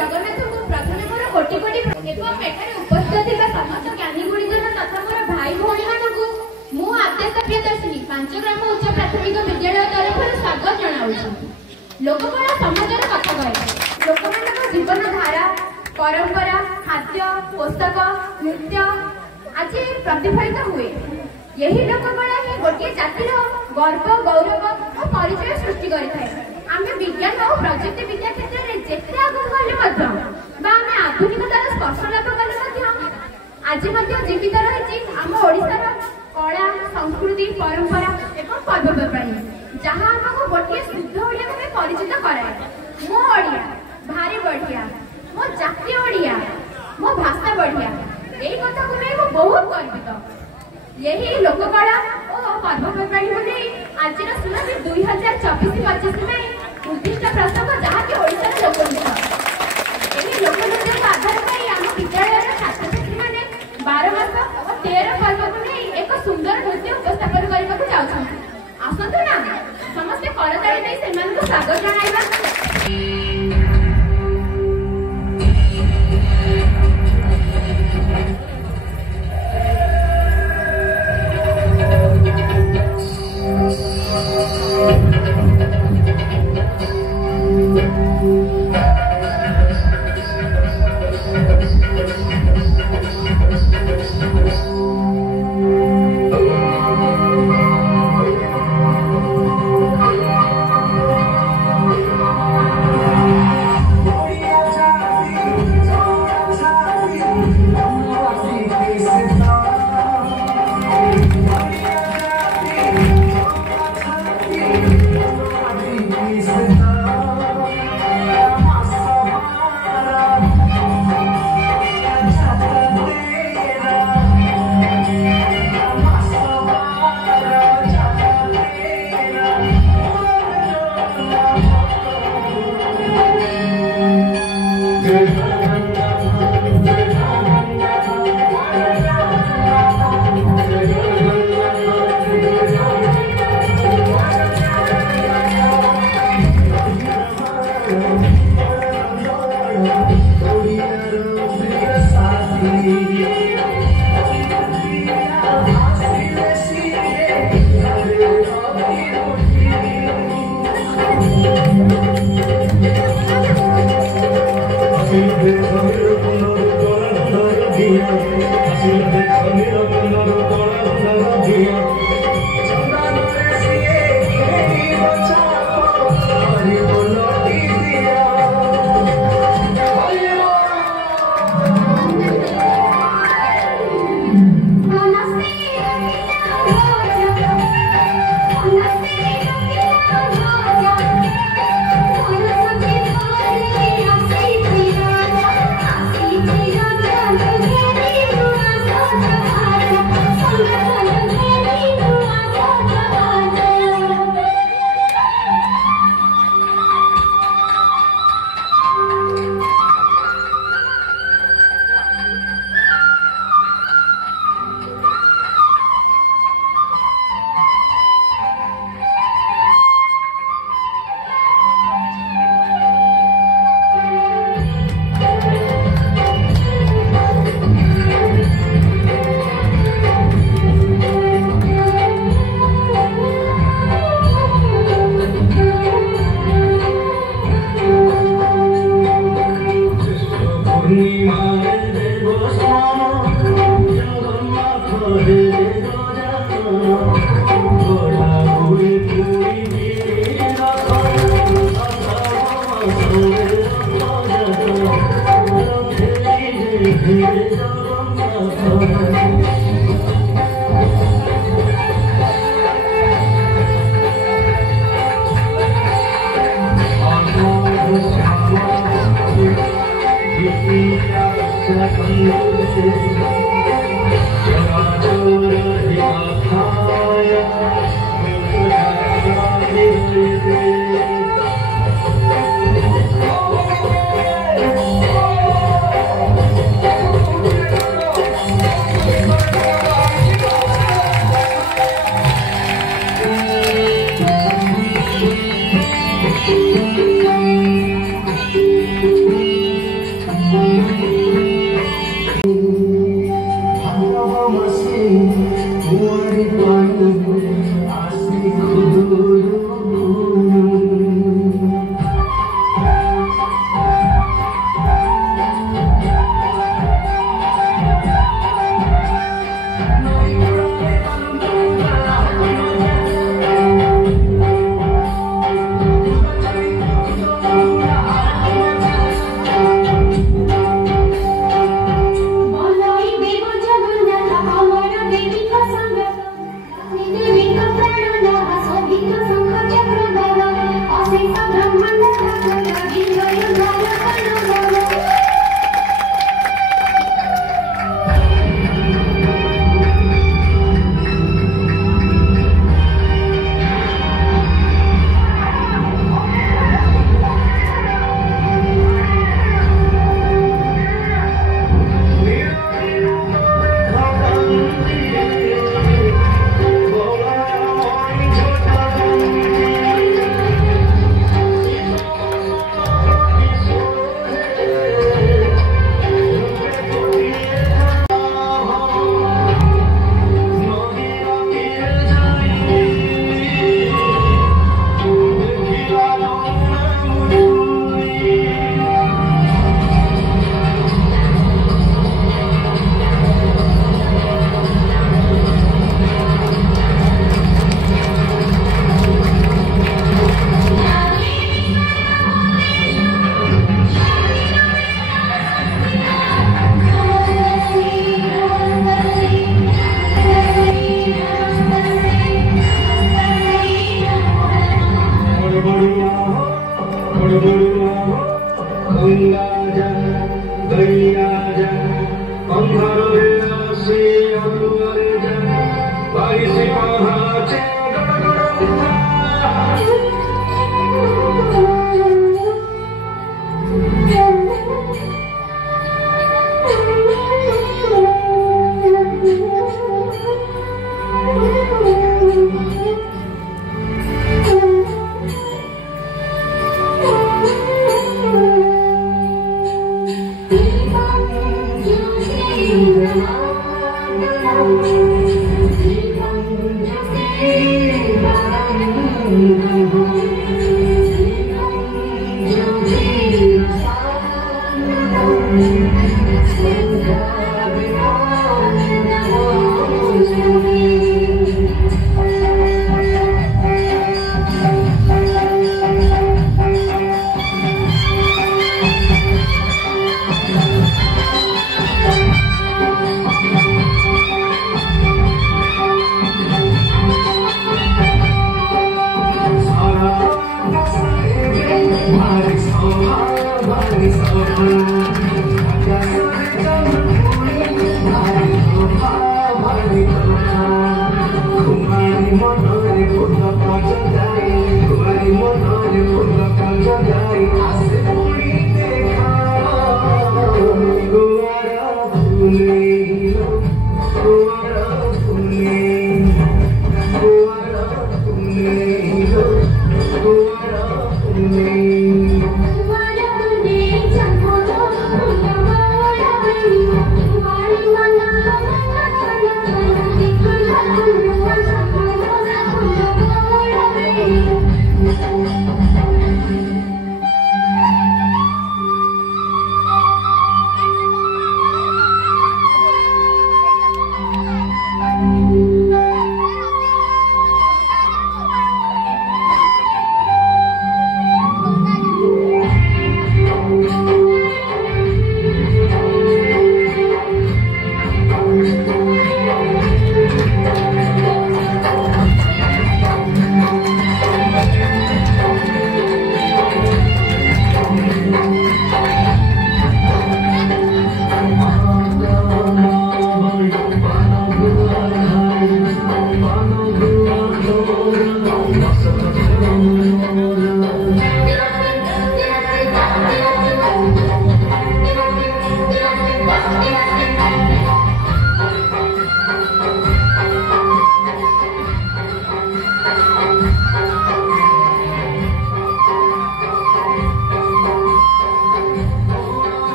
जगन्नाथ को प्रथम मोर कोटि कोटि एवं एठारे उपस्थित थिबा समस्त ज्ञानी गुणीजन तथा मोर भाई भौणी मानकु मु आद्यता प्रियदर्शिनी पांचग्राम उच्च प्राथमिक विद्यालय तरफ स्वागत जनाउछि। लोककला समाजर कथा कहे लोकमानक जीवन धारा परंपरा खाद्य पोषाक नृत्य आज प्रतिफलित हुए। यही लोककला ही गोटे जातिर गर्व गौरव और परिचय सृष्टि करिଥାଏ। आमे विज्ञान और प्रजुक्ति विद्या क्षेत्र में जेते आगु गले मध्य बा आमे आधुनिकतार स्पर्श लाभ कले मध्य आज मध्य जीवित रहिछि आम ओडिसार कला संस्कृति परंपरा एवं पर्वपर्वाणी जहाँ आमको गोटे शुद्ध ओडिया भावे परिचित कराए। मो ओडिया भारी बढ़िया मो जातीय ओडिया मो भाषा बढ़िया यही कथा को मैं बहुत गर्वित। यही लोककला और पर्वपर्वाणी को आज सुनामी 2024-25 में उद्दिष्ट प्रसंग जहाँ की ओडिशा लोकनृत्य यही लोकनृत्य को आधार कर आम विद्यालय छात्र छात्री मैंने 12 मास और 13 पर्व को नहीं एक सुंदर नृत्य उपस्थापन करने को जाउछन। आसतु ना समस्त करताली दे सेमान को स्वागत जणाइबा। भंगा जा गड़िया जा अंधार बेला से